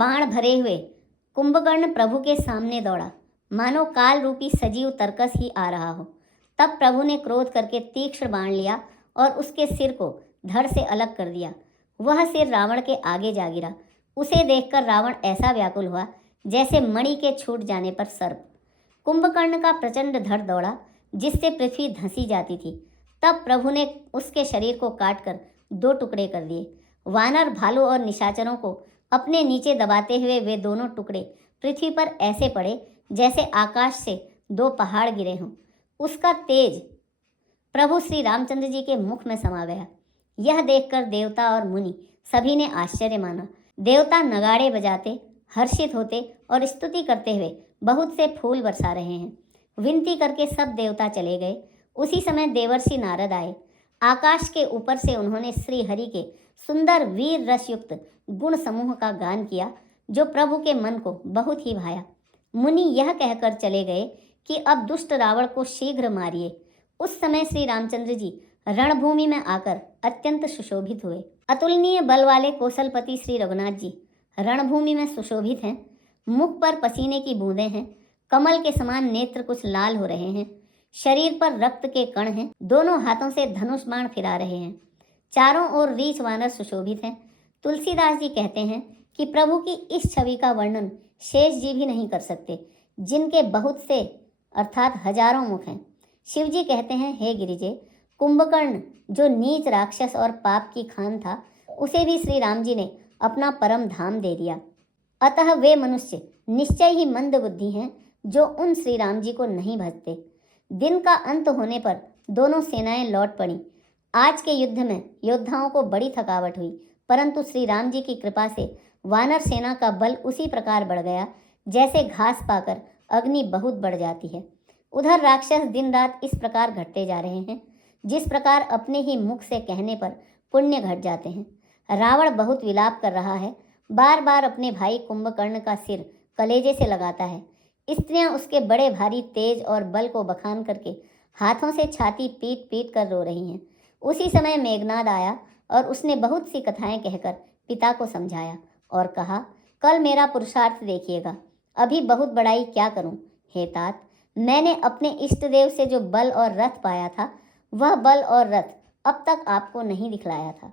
बाण भरे हुए कुंभकर्ण प्रभु के सामने दौड़ा, मानो काल रूपी सजीव तरकस ही आ रहा हो। तब प्रभु ने क्रोध करके तीक्ष्ण बाण लिया और उसके सिर को धड़ से अलग कर दिया। वह सिर रावण के आगे जा गिरा। उसे देखकर रावण ऐसा व्याकुल हुआ जैसे मणि के छूट जाने पर सर्प। कुंभकर्ण का प्रचंड धड़ दौड़ा, जिससे पृथ्वी धंसी जाती थी। तब प्रभु ने उसके शरीर को काटकर 2 टुकड़े कर दिए। वानर, भालू और निशाचरों को अपने नीचे दबाते हुए वे दोनों टुकड़े पृथ्वी पर ऐसे पड़े जैसे आकाश से 2 पहाड़ गिरे हों। उसका तेज प्रभु श्री रामचंद्र जी के मुख में समा गया। यह देखकर देवता और मुनि सभी ने आश्चर्य माना। देवता नगाड़े बजाते, हर्षित होते और स्तुति करते हुए बहुत से फूल बरसा रहे हैं। विनती करके सब देवता चले गए। उसी समय देवर्षि नारद आए। आकाश के ऊपर से उन्होंने श्री हरि के सुंदर वीर रसयुक्त गुण समूह का गान किया, जो प्रभु के मन को बहुत ही भाया। मुनि यह कहकर चले गए कि अब दुष्ट रावण को शीघ्र मारिए। उस समय श्री रामचंद्र जी रणभूमि में आकर अत्यंत सुशोभित हुए। अतुलनीय बल वाले कौशलपति श्री रघुनाथ जी रणभूमि में सुशोभित हैं। मुख पर पसीने की बूंदें हैं। कमल के समान नेत्र कुछ लाल हो रहे हैं। शरीर पर रक्त के कण हैं। दोनों हाथों से धनुष बाण फिरा रहे हैं। चारों ओर रीछ वानर सुशोभित हैं। तुलसीदास जी कहते हैं कि प्रभु की इस छवि का वर्णन शेष जी भी नहीं कर सकते, जिनके बहुत से अर्थात हजारों मुख हैं। शिव जी कहते हैं, हे गिरिजे, कुंभकर्ण जो नीच राक्षस और पाप की खान था, उसे भी श्री राम जी ने अपना परम धाम दे दिया। अतः वे मनुष्य निश्चय ही मंद बुद्धि हैं, जो उन श्री राम जी को नहीं भजते। दिन का अंत होने पर दोनों सेनाएं लौट पड़ी। आज के युद्ध में योद्धाओं को बड़ी थकावट हुई, परंतु श्री राम जी की कृपा से वानर सेना का बल उसी प्रकार बढ़ गया जैसे घास पाकर अग्नि बहुत बढ़ जाती है। उधर राक्षस दिन रात इस प्रकार घटते जा रहे हैं, जिस प्रकार अपने ही मुख से कहने पर पुण्य घट जाते हैं। रावण बहुत विलाप कर रहा है, बार बार अपने भाई कुंभकर्ण का सिर कलेजे से लगाता है। स्त्रियां उसके बड़े भारी तेज और बल को बखान करके हाथों से छाती पीट पीट कर रो रही हैं। उसी समय मेघनाद आया और उसने बहुत सी कथाएं कहकर पिता को समझाया और कहा, कल मेरा पुरुषार्थ देखिएगा। अभी बहुत बड़ाई क्या करूं, हे तात, मैंने अपने इष्ट देव से जो बल और रथ पाया था, वह बल और रथ अब तक आपको नहीं दिखलाया था।